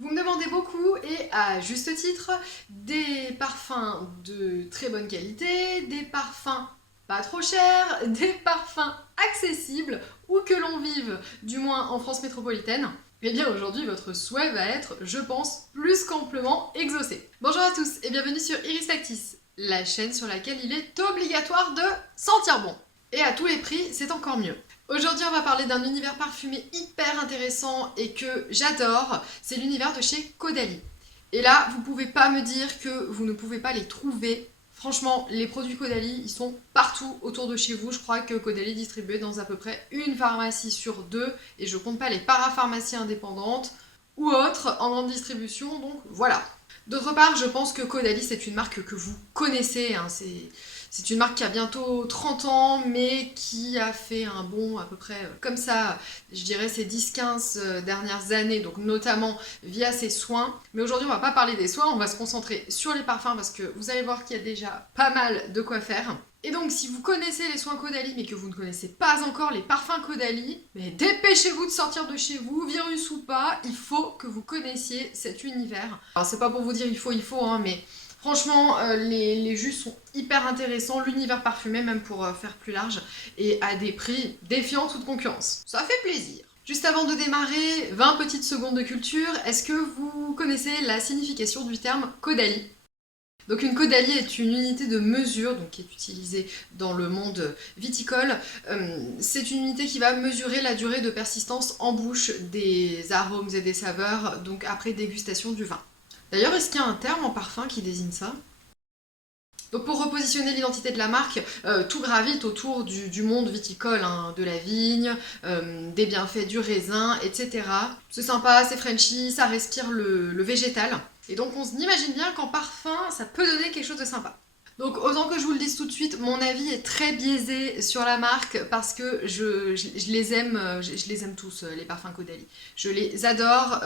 Vous me demandez beaucoup, et à juste titre, des parfums de très bonne qualité, des parfums pas trop chers, des parfums accessibles, où que l'on vive, du moins en France métropolitaine. Eh bien aujourd'hui, votre souhait va être, je pense, plus qu'amplement exaucé. Bonjour à tous et bienvenue sur Iris Factice, la chaîne sur laquelle il est obligatoire de sentir bon. Et à tous les prix, c'est encore mieux. Aujourd'hui, on va parler d'un univers parfumé hyper intéressant et que j'adore, c'est l'univers de chez Caudalie. Et là, vous pouvez pas me dire que vous ne pouvez pas les trouver. Franchement, les produits Caudalie, ils sont partout autour de chez vous. Je crois que Caudalie est distribué dans à peu près une pharmacie sur deux, et je compte pas les parapharmacies indépendantes ou autres en grande distribution, donc voilà. D'autre part, je pense que Caudalie, c'est une marque que vous connaissez, hein, c'est une marque qui a bientôt 30 ans, mais qui a fait un bond à peu près comme ça, je dirais ces 10-15 dernières années, donc notamment via ses soins. Mais aujourd'hui, on va pas parler des soins, on va se concentrer sur les parfums parce que vous allez voir qu'il y a déjà pas mal de quoi faire. Et donc, si vous connaissez les soins Caudalie, mais que vous ne connaissez pas encore les parfums Caudalie, mais dépêchez-vous de sortir de chez vous, virus ou pas, il faut que vous connaissiez cet univers. Alors, c'est pas pour vous dire il faut, hein, mais franchement, les jus sont hyper intéressants, l'univers parfumé, même pour faire plus large, et à des prix défiant toute concurrence. Ça fait plaisir. Juste avant de démarrer, 20 petites secondes de culture, est-ce que vous connaissez la signification du terme Caudalie ? Donc une caudalie est une unité de mesure donc qui est utilisée dans le monde viticole. C'est une unité qui va mesurer la durée de persistance en bouche des arômes et des saveurs, donc après dégustation du vin. D'ailleurs, est-ce qu'il y a un terme en parfum qui désigne ça ? Donc pour repositionner l'identité de la marque, tout gravite autour du monde viticole, hein, de la vigne, des bienfaits du raisin, etc. C'est sympa, c'est Frenchy, ça respire le végétal. Et donc on imagine bien qu'en parfum, ça peut donner quelque chose de sympa. Donc autant que je vous le dise tout de suite, mon avis est très biaisé sur la marque parce que je les aime, je les aime tous, les parfums Caudalie. Je les adore,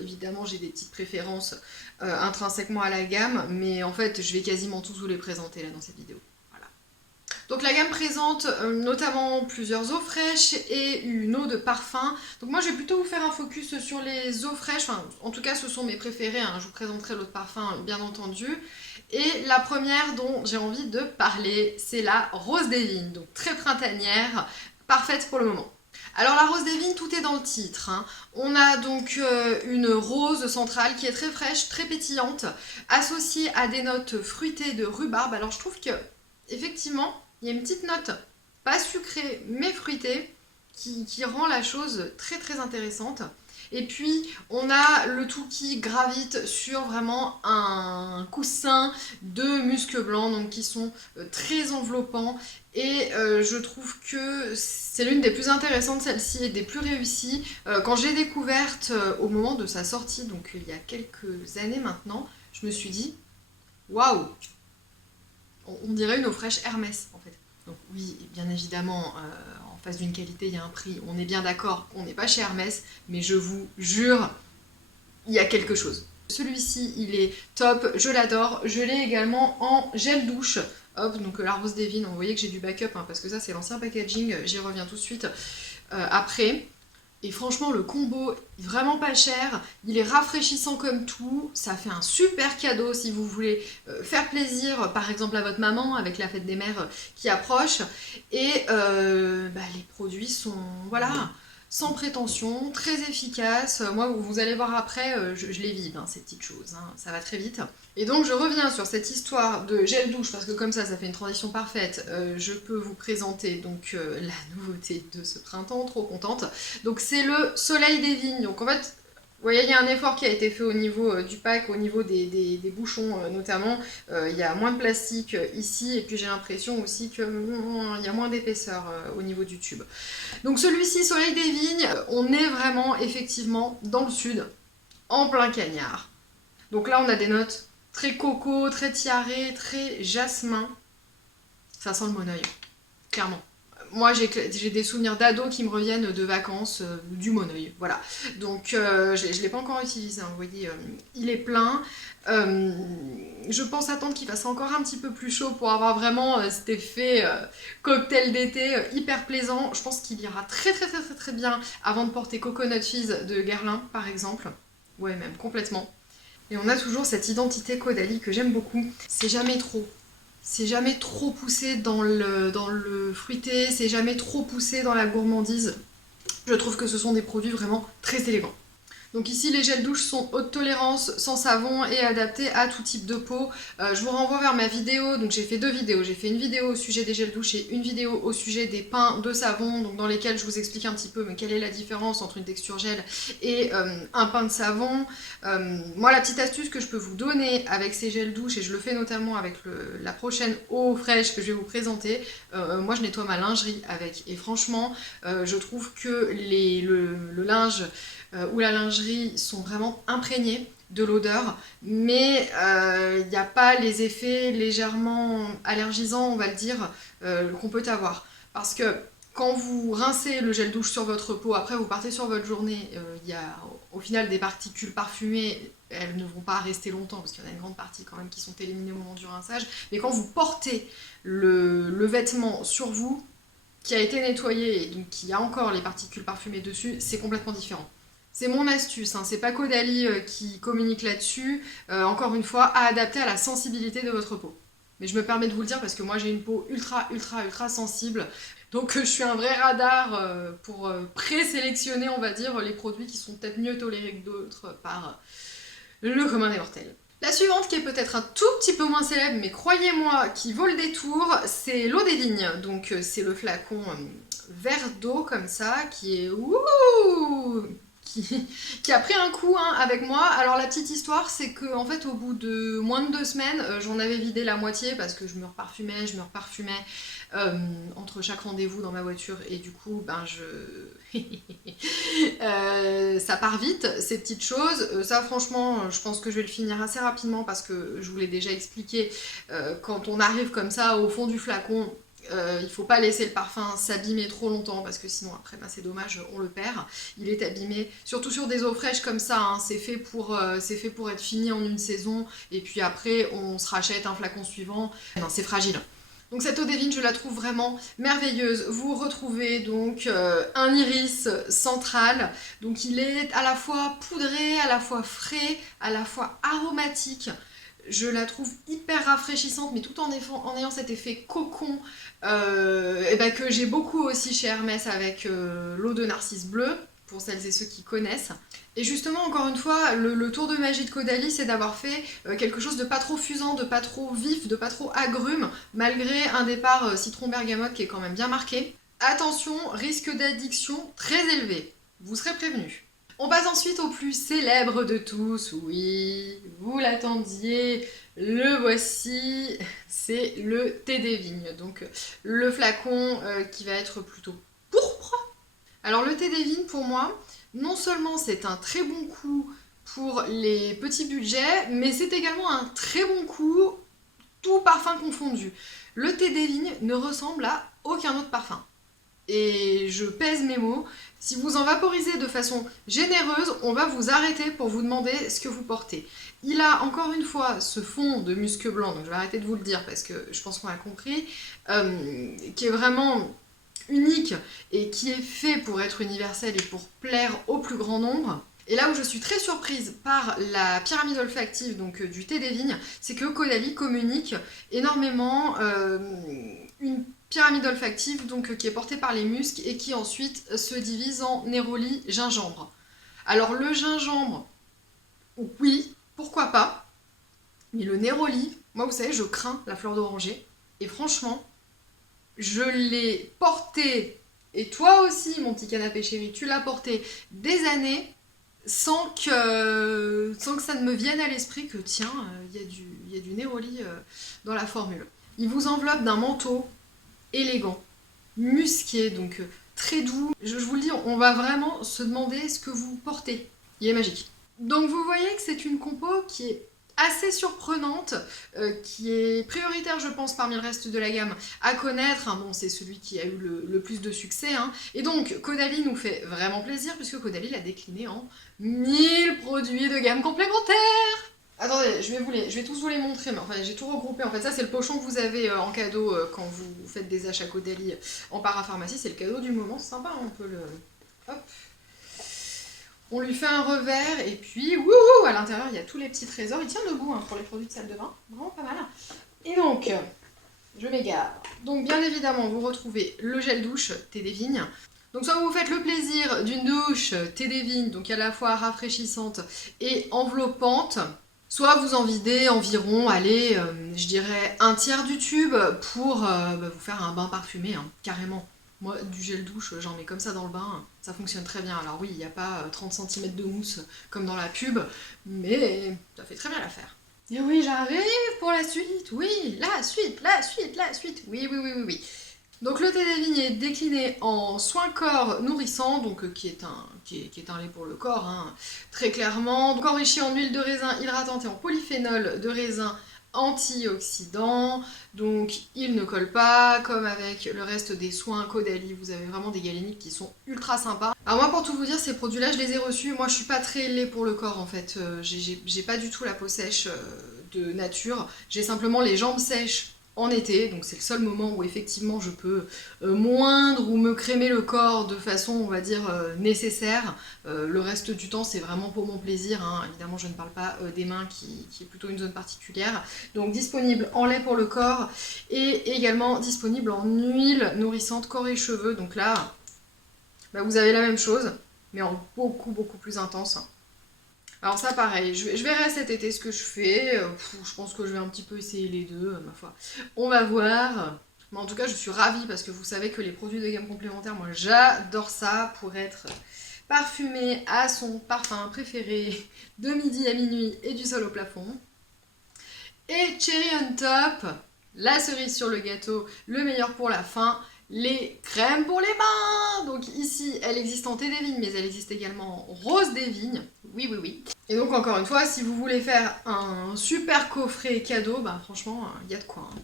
évidemment j'ai des petites préférences intrinsèquement à la gamme, mais en fait je vais quasiment tous vous les présenter là dans cette vidéo. Voilà. Donc la gamme présente notamment plusieurs eaux fraîches et une eau de parfum. Donc moi je vais plutôt vous faire un focus sur les eaux fraîches, enfin en tout cas ce sont mes préférés, hein. Je vous présenterai l'eau de parfum bien entendu. Et la première dont j'ai envie de parler, c'est la rose des vignes, donc très printanière, parfaite pour le moment. Alors la rose des vignes, tout est dans le titre, hein. On a donc une rose centrale qui est très fraîche, très pétillante, associée à des notes fruitées de rhubarbe. Alors je trouve que effectivement, il y a une petite note, pas sucrée mais fruitée, qui rend la chose très très intéressante. Et puis on a le tout qui gravite sur vraiment un coussin de musc blanc, donc qui sont très enveloppants. Et je trouve que c'est l'une des plus intéressantes, celle-ci, et des plus réussies. Quand je l'ai découverte au moment de sa sortie, donc il y a quelques années maintenant, je me suis dit, waouh, on dirait une eau fraîche Hermès en fait. Donc oui, bien évidemment, en face d'une qualité, il y a un prix. On est bien d'accord qu'on n'est pas chez Hermès, mais je vous jure, il y a quelque chose. Celui-ci, il est top, je l'adore. Je l'ai également en gel douche. Hop, donc la rose des vignes, vous voyez que j'ai du backup, hein, parce que ça c'est l'ancien packaging, j'y reviens tout de suite après. Et franchement, le combo est vraiment pas cher, il est rafraîchissant comme tout, ça fait un super cadeau si vous voulez faire plaisir, par exemple à votre maman, avec la fête des mères qui approche. Et les produits sont, voilà, sans prétention, très efficaces. Moi, vous allez voir après, je les vide, hein, ces petites choses, hein, ça va très vite. Et donc je reviens sur cette histoire de gel douche, parce que comme ça fait une transition parfaite. Je peux vous présenter donc la nouveauté de ce printemps, trop contente. Donc c'est le Soleil des Vignes. Donc en fait, vous voyez, il y a un effort qui a été fait au niveau du pack, au niveau des bouchons notamment. Il y a moins de plastique ici, et puis j'ai l'impression aussi qu'il y a moins d'épaisseur au niveau du tube. Donc celui-ci, Soleil des Vignes, on est vraiment effectivement dans le sud, en plein cagnard. Donc là on a des notes très coco, très tiaré, très jasmin. Ça sent le monoeil, clairement. Moi, j'ai des souvenirs d'ados qui me reviennent de vacances, du monoeil, voilà. Donc, je ne l'ai pas encore utilisé, hein, vous voyez, il est plein. Je pense attendre qu'il fasse encore un petit peu plus chaud pour avoir vraiment cet effet cocktail d'été hyper plaisant. Je pense qu'il ira très très très très très bien avant de porter Coconut Fizz de Guerlain, par exemple. Ouais, même complètement. Et on a toujours cette identité Caudalie que j'aime beaucoup. C'est jamais trop. C'est jamais trop poussé dans le fruité, c'est jamais trop poussé dans la gourmandise. Je trouve que ce sont des produits vraiment très élégants. Donc ici, les gels douche sont haute tolérance, sans savon et adaptés à tout type de peau. Je vous renvoie vers ma vidéo, donc j'ai fait 2 vidéos. J'ai fait une vidéo au sujet des gels douche et une vidéo au sujet des pains de savon, donc dans lesquels je vous explique un petit peu quelle est la différence entre une texture gel et un pain de savon. Moi, la petite astuce que je peux vous donner avec ces gels douche, et je le fais notamment avec la prochaine eau fraîche que je vais vous présenter, moi je nettoie ma lingerie avec. Et franchement, je trouve que le linge ou la lingerie sont vraiment imprégnés de l'odeur, mais il n'y a pas les effets légèrement allergisants, on va le dire, qu'on peut avoir. Parce que quand vous rincez le gel douche sur votre peau, après vous partez sur votre journée, il y a au final des particules parfumées, elles ne vont pas rester longtemps, parce qu'il y en a une grande partie quand même qui sont éliminées au moment du rinçage, mais quand vous portez le vêtement sur vous, qui a été nettoyé et donc qui a encore les particules parfumées dessus, c'est complètement différent. C'est mon astuce, hein, c'est pas Caudalie qui communique là-dessus, encore une fois, à adapter à la sensibilité de votre peau. Mais je me permets de vous le dire parce que moi j'ai une peau ultra sensible, donc je suis un vrai radar pour présélectionner, on va dire, les produits qui sont peut-être mieux tolérés que d'autres par le commun des mortels. La suivante, qui est peut-être un tout petit peu moins célèbre, mais croyez-moi, qui vaut le détour, c'est l'eau des vignes. Donc c'est le flacon vert d'eau comme ça, qui est qui a pris un coup hein, avec moi. Alors la petite histoire, c'est que en fait au bout de moins de 2 semaines, j'en avais vidé la moitié parce que je me reparfumais entre chaque rendez-vous dans ma voiture et du coup ça part vite ces petites choses. Ça franchement je pense que je vais le finir assez rapidement parce que je vous l'ai déjà expliqué, quand on arrive comme ça au fond du flacon, il faut pas laisser le parfum s'abîmer trop longtemps parce que sinon après c'est dommage, on le perd. Il est abîmé, surtout sur des eaux fraîches comme ça, hein, c'est fait pour être fini en une saison et puis après on se rachète un flacon suivant. Non, c'est fragile. Donc cette eau des vignes, je la trouve vraiment merveilleuse. Vous retrouvez donc un iris central. Donc il est à la fois poudré, à la fois frais, à la fois aromatique. Je la trouve hyper rafraîchissante, mais tout en ayant cet effet cocon que j'ai beaucoup aussi chez Hermès avec l'eau de narcisse bleu, pour celles et ceux qui connaissent. Et justement, encore une fois, le tour de magie de Caudalie, c'est d'avoir fait quelque chose de pas trop fusant, de pas trop vif, de pas trop agrume, malgré un départ citron bergamote qui est quand même bien marqué. Attention, risque d'addiction très élevé, vous serez prévenus. On passe ensuite au plus célèbre de tous, oui, vous l'attendiez, le voici, c'est le thé des vignes. Donc le flacon qui va être plutôt pourpre. Alors le thé des vignes pour moi, non seulement c'est un très bon coup pour les petits budgets, mais c'est également un très bon coup, tout parfum confondu. Le thé des vignes ne ressemble à aucun autre parfum. Et je pèse mes mots, si vous en vaporisez de façon généreuse, on va vous arrêter pour vous demander ce que vous portez. Il a encore une fois ce fond de musc blanc, donc je vais arrêter de vous le dire parce que je pense qu'on a compris, qui est vraiment unique et qui est fait pour être universel et pour plaire au plus grand nombre. Et là où je suis très surprise par la pyramide olfactive donc du thé des vignes, c'est que Caudalie communique énormément une pyramide olfactive donc, qui est portée par les muscs et qui ensuite se divise en néroli, gingembre. Alors le gingembre, oui, pourquoi pas, mais le néroli, moi vous savez, je crains la fleur d'oranger et franchement, je l'ai porté, et toi aussi mon petit canapé chéri, tu l'as porté des années sans que ça ne me vienne à l'esprit que tiens, il y a du néroli dans la formule. Il vous enveloppe d'un manteau élégant, musqué, donc très doux. Je vous le dis, on va vraiment se demander ce que vous portez. Il est magique. Donc vous voyez que c'est une compo qui est assez surprenante, qui est prioritaire je pense parmi le reste de la gamme à connaître, hein. Bon c'est celui qui a eu le plus de succès, hein. Et donc Caudalie nous fait vraiment plaisir puisque Caudalie l'a décliné en 1000 produits de gamme complémentaire. Attendez, je vais tous vous les montrer, mais enfin j'ai tout regroupé. En fait ça c'est le pochon que vous avez en cadeau quand vous faites des achats Caudalie en parapharmacie, c'est le cadeau du moment, c'est sympa, on peut le... Hop. On lui fait un revers et puis, wouhou, à l'intérieur, il y a tous les petits trésors. Il tient debout hein, pour les produits de salle de bain, vraiment pas mal. Et donc, je m'égare. Donc, bien évidemment, vous retrouvez le gel douche thé des vignes. Donc, soit vous faites le plaisir d'une douche thé des vignes, donc à la fois rafraîchissante et enveloppante, soit vous en videz environ, allez, je dirais un tiers du tube pour vous faire un bain parfumé, hein, carrément. Moi, du gel douche, j'en mets comme ça dans le bain, ça fonctionne très bien. Alors oui, il n'y a pas 30 cm de mousse comme dans la pub, mais ça fait très bien l'affaire. Et oui, j'arrive pour la suite, oui, la suite, oui, oui, oui, oui, oui. Donc le thé des vignes est décliné en soin corps nourrissant, donc qui est un lait pour le corps, hein, très clairement. Donc enrichi en huile de raisin hydratante et en polyphénol de raisin antioxydant, donc il ne colle pas, comme avec le reste des soins Caudalie, vous avez vraiment des galéniques qui sont ultra sympas. Alors moi pour tout vous dire, ces produits là je les ai reçus, moi je suis pas très lait pour le corps en fait, j'ai pas du tout la peau sèche de nature, j'ai simplement les jambes sèches en été, donc c'est le seul moment où effectivement je peux moindre ou me crémer le corps de façon on va dire nécessaire. Le reste du temps c'est vraiment pour mon plaisir, hein. Évidemment je ne parle pas des mains qui est plutôt une zone particulière. Donc disponible en lait pour le corps et également disponible en huile nourrissante corps et cheveux. Donc là bah, vous avez la même chose mais en beaucoup plus intense. Alors ça pareil, je verrai cet été ce que je fais, je pense que je vais un petit peu essayer les deux, ma foi. On va voir, mais en tout cas je suis ravie parce que vous savez que les produits de gamme complémentaire, moi j'adore ça pour être parfumé à son parfum préféré de midi à minuit et du sol au plafond. Et cherry on top, la cerise sur le gâteau, le meilleur pour la fin, les crèmes pour les mains. Donc ici, elle existe en thé des vignes, mais elle existe également en rose des vignes. Oui, oui, oui. Et donc encore une fois, si vous voulez faire un super coffret cadeau, bah franchement, il y a de quoi. Hein.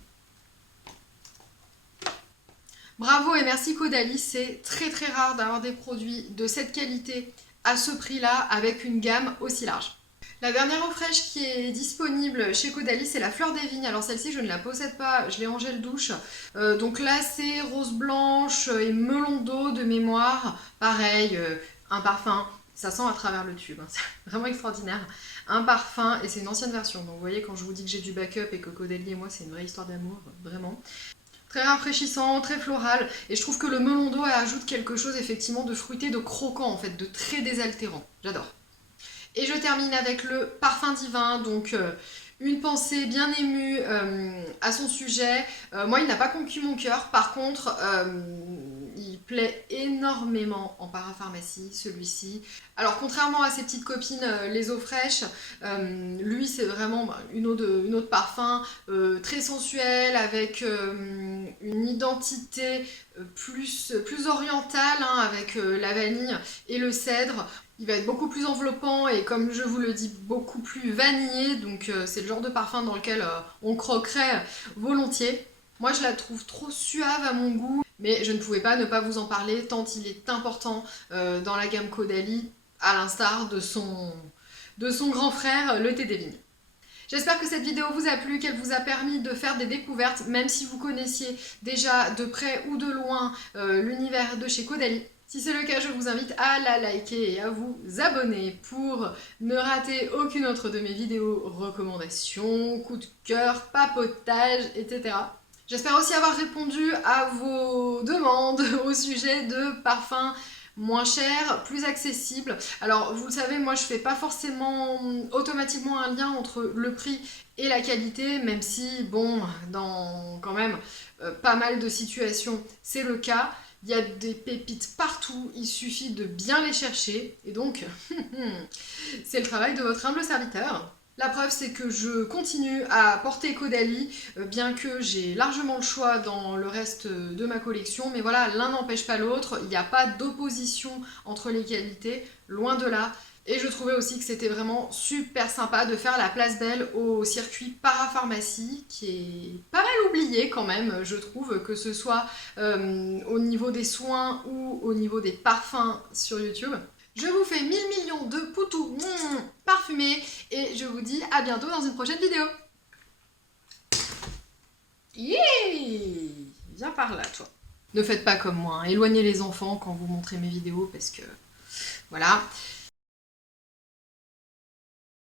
Bravo et merci Caudalie, c'est très rare d'avoir des produits de cette qualité à ce prix-là avec une gamme aussi large. La dernière eau fraîche qui est disponible chez Caudalie, c'est la fleur des vignes. Alors celle-ci, je ne la possède pas, je l'ai en gel douche. Donc là, c'est rose blanche et melon d'eau de mémoire. Pareil, un parfum, ça sent à travers le tube, hein. C'est vraiment extraordinaire. Un parfum, et c'est une ancienne version. Donc vous voyez, quand je vous dis que j'ai du backup et que Caudalie et moi, c'est une vraie histoire d'amour, vraiment. Très rafraîchissant, très floral, et je trouve que le melon d'eau ajoute quelque chose effectivement de fruité, de croquant en fait, de très désaltérant. J'adore. Et je termine avec le parfum divin, donc une pensée bien émue à son sujet. Moi, il n'a pas conquis mon cœur, par contre, il plaît énormément en parapharmacie, celui-ci. Alors, contrairement à ses petites copines, les eaux fraîches, lui, c'est vraiment une eau de parfum très sensuelle, avec une identité plus orientale, hein, avec la vanille et le cèdre. Il va être beaucoup plus enveloppant et comme je vous le dis, beaucoup plus vanillé. Donc c'est le genre de parfum dans lequel on croquerait volontiers. Moi je la trouve trop suave à mon goût, mais je ne pouvais pas ne pas vous en parler tant il est important dans la gamme Caudalie, à l'instar de son grand frère, le thé des vignes. J'espère que cette vidéo vous a plu, qu'elle vous a permis de faire des découvertes, même si vous connaissiez déjà de près ou de loin l'univers de chez Caudalie. Si c'est le cas, je vous invite à la liker et à vous abonner pour ne rater aucune autre de mes vidéos recommandations, coups de cœur, papotage, etc. J'espère aussi avoir répondu à vos demandes au sujet de parfums moins cher, plus accessible. Alors vous le savez, moi je fais pas forcément automatiquement un lien entre le prix et la qualité, même si bon, dans quand même pas mal de situations c'est le cas. Il y a des pépites partout, il suffit de bien les chercher, et donc c'est le travail de votre humble serviteur. La preuve, c'est que je continue à porter Caudalie, bien que j'ai largement le choix dans le reste de ma collection, mais voilà, l'un n'empêche pas l'autre, il n'y a pas d'opposition entre les qualités, loin de là. Et je trouvais aussi que c'était vraiment super sympa de faire la place belle au circuit parapharmacie, qui est pas mal oublié quand même, je trouve, que ce soit au niveau des soins ou au niveau des parfums sur YouTube. Je vous fais 1000 millions de poutous parfumés et je vous dis à bientôt dans une prochaine vidéo. Yeah! Viens par là, toi. Ne faites pas comme moi, hein. Éloignez les enfants quand vous montrez mes vidéos parce que... Voilà.